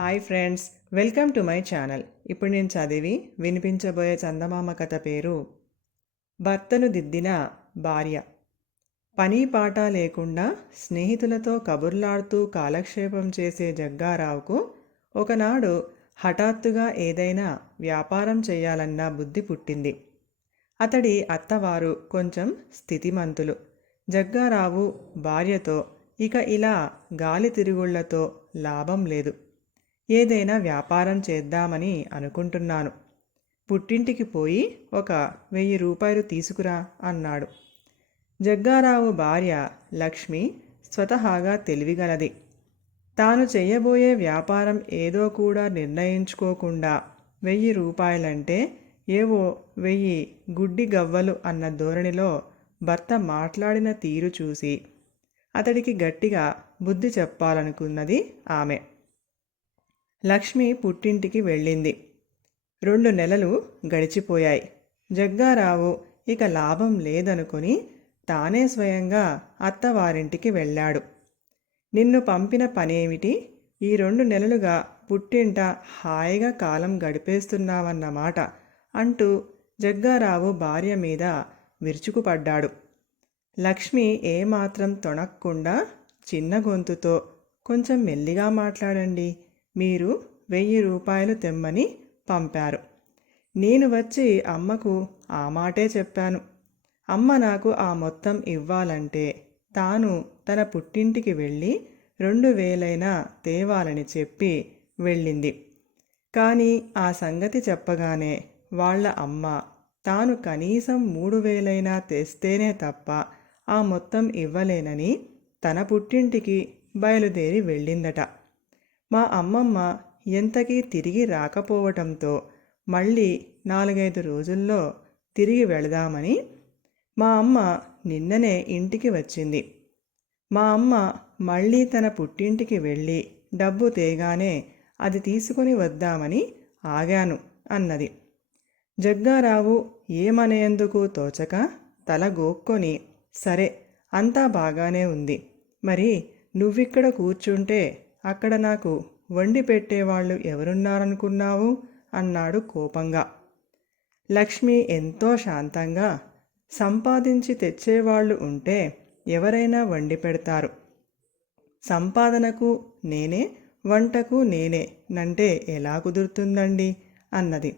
Hi friends welcome to my channel. ఇప్పుడు నేను చదివి వినిపించబోయే చందమామ కథ పేరు భర్తను దిద్దిన భార్య. పని పాట లేకుండా స్నేహితులతో కబుర్లాడుతూ కాలక్షేపం చేసే జగ్గారావుకు ఒకనాడు హఠాత్తుగా ఏదైనా వ్యాపారం చేయాలన్న బుద్ధి పుట్టింది. అతడి అత్తవారు కొంచెం స్థితిమంతులు. జగ్గారావు భార్యతో ఇక ఇలా గాలి తిరుగుళ్ళతో లాభం లేదు. ఏదైనా వ్యాపారం చేద్దామని అనుకుంటున్నాను. పుట్టింటికి పోయి ఒక వెయ్యి రూపాయలు తీసుకురా అన్నాడు. జగ్గారావు భార్య లక్ష్మి స్వతహాగా తెలివిగలది. తాను చేయబోయే వ్యాపారం ఏదో కూడా నిర్ణయించుకోకుండా వెయ్యి రూపాయలంటే ఏవో వెయ్యి గుడ్డి గవ్వలు అన్న ధోరణిలో భర్త మాట్లాడిన తీరు చూసి అతడికి గట్టిగా బుద్ధి చెప్పాలనుకున్నది ఆమె. లక్ష్మి పుట్టింటికి వెళ్ళింది. రెండు నెలలు గడిచిపోయాయి. జగ్గారావు ఇక లాభం లేదనుకుని తానే స్వయంగా అత్తవారింటికి వెళ్ళాడు. నిన్ను పంపిన పనేమిటి? ఈ రెండు నెలలుగా పుట్టింట హాయిగా కాలం గడిపేస్తున్నావన్నమాట అంటూ జగ్గారావు భార్య మీద విరుచుకుపడ్డాడు. లక్ష్మి ఏమాత్రం తొణక్కుండా చిన్న గొంతుతో కొంచెం మెల్లిగా మాట్లాడండి మీరు వెయ్యి రూపాయలు తెమ్మని పంపారు. నేను వచ్చి అమ్మకు ఆ మాటే చెప్పాను. అమ్మ నాకు ఆ మొత్తం ఇవ్వాలంటే తాను తన పుట్టింటికి వెళ్ళి రెండు వేలైనా తేవాలని చెప్పి వెళ్ళింది. కానీ ఆ సంగతి చెప్పగానే వాళ్ళ అమ్మ తాను కనీసం మూడు వేలైనా తెస్తేనే తప్ప ఆ మొత్తం ఇవ్వలేనని తన పుట్టింటికి బయలుదేరి వెళ్ళిందట. మా అమ్మమ్మ ఎంతకీ తిరిగి రాకపోవటంతో మళ్ళీ నాలుగైదు రోజుల్లో తిరిగి వెళదామని మా అమ్మ నిన్ననే ఇంటికి వచ్చింది. మా అమ్మ మళ్ళీ తన పుట్టింటికి వెళ్ళి డబ్బు తేగానే అది తీసుకుని వద్దామని ఆగాను అన్నది. జగ్గారావు ఏమనేందుకు తోచక తల గోక్కొని సరే అంతా బాగానే ఉంది. మరి నువ్విక్కడ కూర్చుంటే అక్కడ నాకు వండి పెట్టేవాళ్ళు ఎవరున్నారనుకున్నావు? అన్నాడు కోపంగా. లక్ష్మి ఎంతో శాంతంగా సంపాదించి తెచ్చేవాళ్ళు ఉంటే ఎవరైనా వండి పెడతారు. సంపాదనకు నేనే వంటకు నేనే నంటే ఎలా కుదురుతుందండి? అన్నది.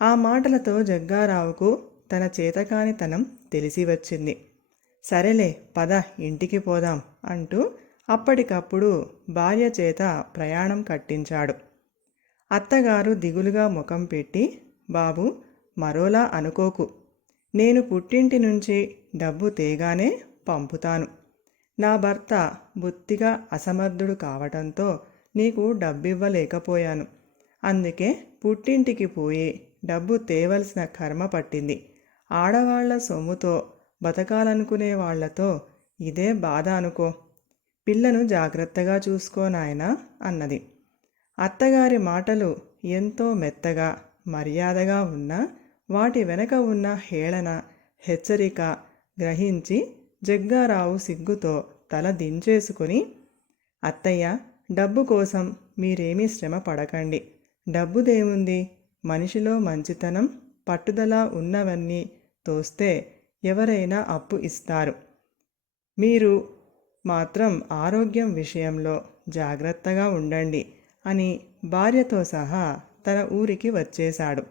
ఆ మాటలతో జగ్గారావుకు తన చేతకానితనం తెలిసి వచ్చింది. సరేలే పద ఇంటికి పోదాం అంటూ అప్పటికప్పుడు భార్య చేత ప్రయాణం కట్టించాడు. అత్తగారు దిగులుగా ముఖం పెట్టి బాబు మరోలా అనుకోకు. నేను పుట్టింటి నుంచి డబ్బు తేగానే పంపుతాను. నా భర్త బొత్తిగా అసమర్థుడు కావటంతో నీకు డబ్బివ్వలేకపోయాను. అందుకే పుట్టింటికి పోయి డబ్బు తేవలసిన కర్మ పట్టింది. ఆడవాళ్ళ సొమ్ముతో బతకాలనుకునే వాళ్ళతో ఇదే బాధ అనుకో. పిల్లను జాగ్రత్తగా చూసుకో నాయనా అన్నది. అత్తగారి మాటలు ఎంతో మెత్తగా మర్యాదగా ఉన్నా వాటి వెనక ఉన్న హేళన హెచ్చరిక గ్రహించి జగ్గారావు సిగ్గుతో తల దించేసుకుని అత్తయ్య డబ్బు కోసం మీరేమీ శ్రమ పడకండి. డబ్బుదేముంది? మనిషిలో మంచితనం పట్టుదల ఉన్నవన్నీ తోస్తే ఎవరైనా అప్పు ఇస్తారు. మీరు మాత్రం ఆరోగ్యం విషయంలో జాగ్రత్తగా ఉండండి అని భార్యతో సహా తన ఊరికి వచ్చేశాడు.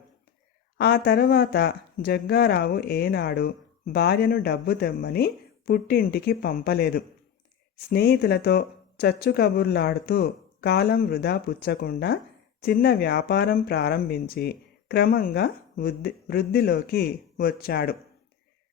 ఆ తరువాత జగ్గారావు ఏనాడు భార్యను డబ్బు తెమ్మని పుట్టింటికి పంపలేదు. స్నేహితులతో చచ్చు కబుర్లాడుతూ కాలం వృధా పుచ్చకుండా చిన్న వ్యాపారం ప్రారంభించి క్రమంగా వృద్ధి వృద్ధిలోకి వచ్చాడు.